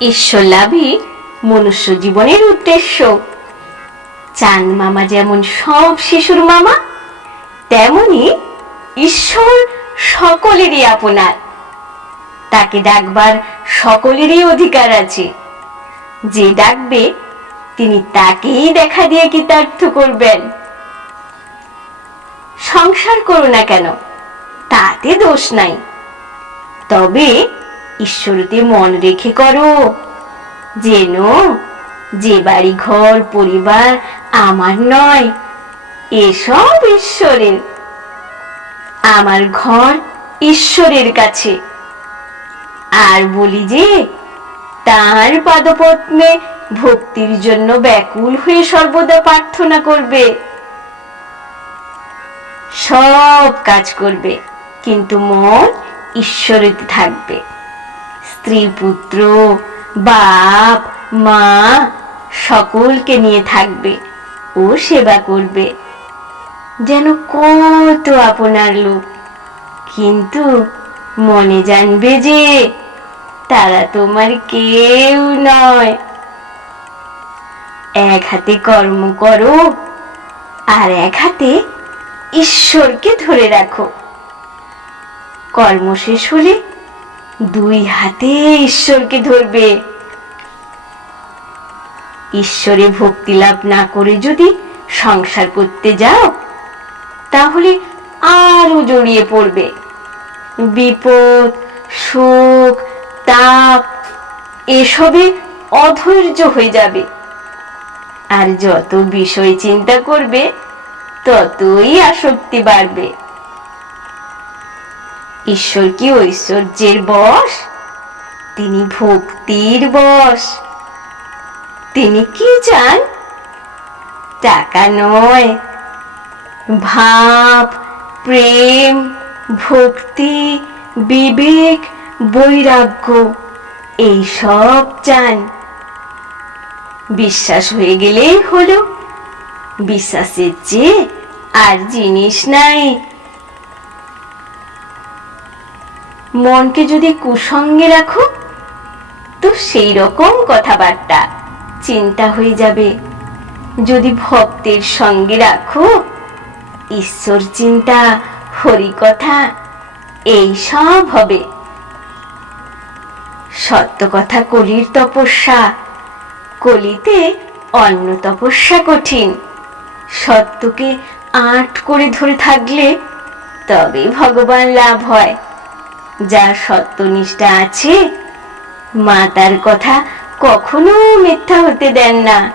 ঈশ্বর লাভই মনুষ্য জীবনের উদ্দেশ্য। চাঁদ মামা যেমন সব শিশুর মামা, তেমনি ঈশ্বর সকলেরই আপনার। তাকে ডাকবার সকলেরই অধিকার আছে। যে ডাকবে তিনি তাকেই দেখা দিয়ে কৃতার্থ করবেন। সংসার করো না কেন, তাতে দোষ নাই, তবে ঈশ্বরতে মন রেখে করো, যেন যে বাড়ি ঘর পরিবার আমার নয়, এসব ঈশ্বরের। আমার ঘর ঈশ্বরের কাছে। আর বলি যে তাঁর পাদপদ্মে ভক্তির জন্য ব্যাকুল হয়ে সর্বদা প্রার্থনা করবে। সব কাজ করবে, কিন্তু মন ঈশ্বরেতে থাকবে। স্ত্রী পুত্র বাপ মা সকলকে নিয়ে থাকবে ও সেবা করবে যেন কত আপনার লোক, কিন্তু মনে জানবে যে তারা তোমার কেউ নয়। এক হাতে কর্ম করো আর এক হাতে ঈশ্বরকে ধরে রাখো। কর্ম শেষ হলে দুই হাতে ঈশ্বরকে ধরবে। ঈশ্বরে ভক্তি লাভ না করে যদি সংসার করতে যাও, তাহলে আরো জড়িয়ে পড়বে। বিপদ সুখ তাপ এসবে অধৈর্য হয়ে যাবে। আর যত বিষয় চিন্তা করবে ততই আসক্তি বাড়বে। ঈশ্বর কি ঐশ্বর্যের বশ? তিনি ভক্তির বশ। তিনি কি চান? টাকা নয়, ভাব প্রেম ভক্তি বিবেক বৈরাগ্য এই সব চান। বিশ্বাস হয়ে গেলেই হলো। বিশ্বাসের চেয়ে আর জিনিস নাই। মনকে যদি কুসঙ্গে রাখো তো সেই রকম কথাবার্তা চিন্তা হয়ে যাবে। যদি ভক্তের সঙ্গে রাখো, ঈশ্বর চিন্তা হরি কথা এই সব হবে। সত্য কথা কলির তপস্যা, কলিতে অন্য তপস্যা কঠিন। সত্যকে আঁট করে ধরে থাকলে তবে ভগবান লাভ হয়। যার সত্যনিষ্ঠা আছে, মা তার কথা কখনো মিথ্যা হতে দেন না।